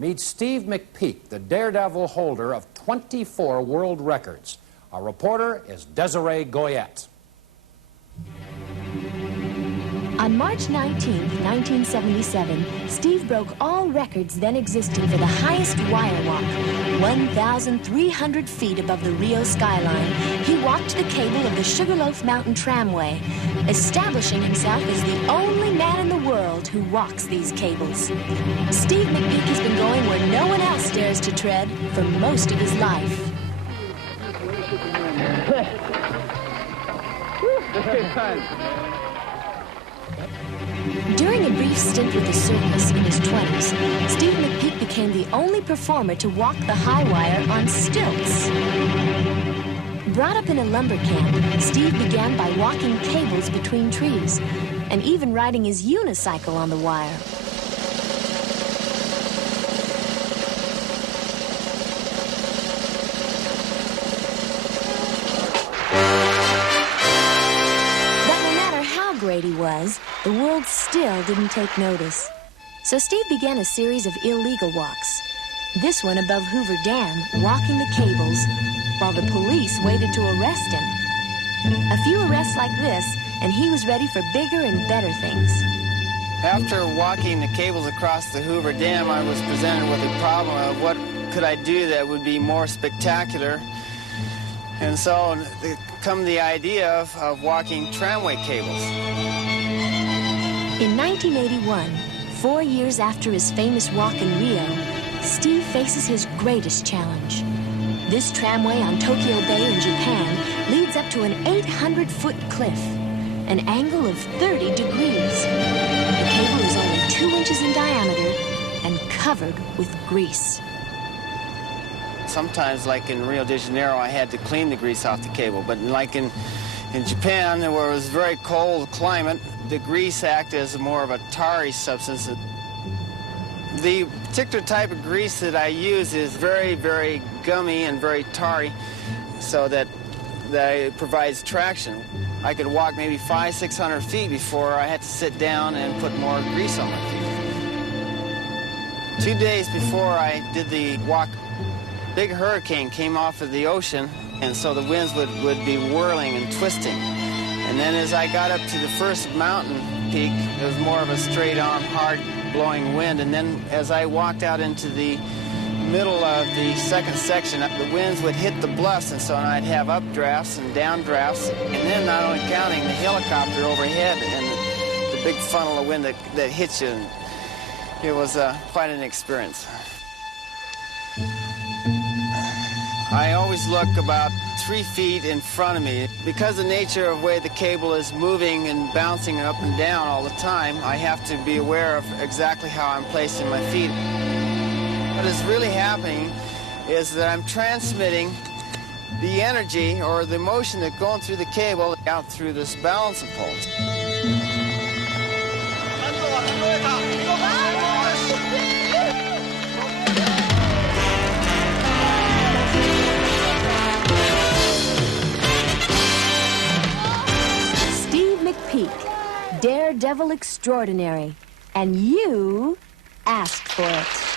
Meet Steve McPeak, the Daredevil holder of 24 world records. Our reporter is Desiree Goyette. On March 19, 1977, Steve broke all records then existing for the highest wire walk. 1,300 feet above the Rio skyline, he walked the cable of the Sugarloaf Mountain Tramway, establishing himself as the only man in the world who walks these cables. Steve McPeak has been going where no one else dares to tread for most of his life. That's good fun. During a brief stint with the circus in his 20s, Steve McPeak became the only performer to walk the Highwire on stilts. Brought up in a lumber camp, Steve began by walking cables between trees and even riding his unicycle on the wire. Great he was, the world still didn't take notice. So Steve began a series of illegal walks. This one above Hoover Dam, walking the cables, while the police waited to arrest him. A few arrests like this, and he was ready for bigger and better things. After walking the cables across the Hoover Dam, I was presented with a problem of what could I do that would be more spectacular. And so come the idea of walking tramway cables. In 1981, 4 years after his famous walk in Rio, Steve faces his greatest challenge. This tramway on Tokyo Bay in Japan leads up to an 800-foot cliff, an angle of 30 degrees. The cable is only 2 inches in diameter and covered with grease. Sometimes, like in Rio de Janeiro, I had to clean the grease off the cable. But like in Japan, where it was very cold climate, the grease acted as more of a tarry substance. The particular type of grease that I use is very, very gummy and very tarry, so that it provides traction. I could walk maybe 500-600 feet before I had to sit down and put more grease on my feet. 2 days before I did the walk, a big hurricane came off of the ocean, and so the winds would be whirling and twisting. And then as I got up to the first mountain peak, it was more of a straight-on, hard-blowing wind. And then as I walked out into the middle of the second section, the winds would hit the bluffs, and so I'd have updrafts and downdrafts. And then not only counting the helicopter overhead and the big funnel of wind that hits you. It was quite an experience. I always look about 3 feet in front of me. Because of the nature of the way the cable is moving and bouncing up and down all the time, I have to be aware of exactly how I'm placing my feet. What is really happening is that I'm transmitting the energy or the motion that's going through the cable out through this balancing pole. Daredevil extraordinary, and you asked for it.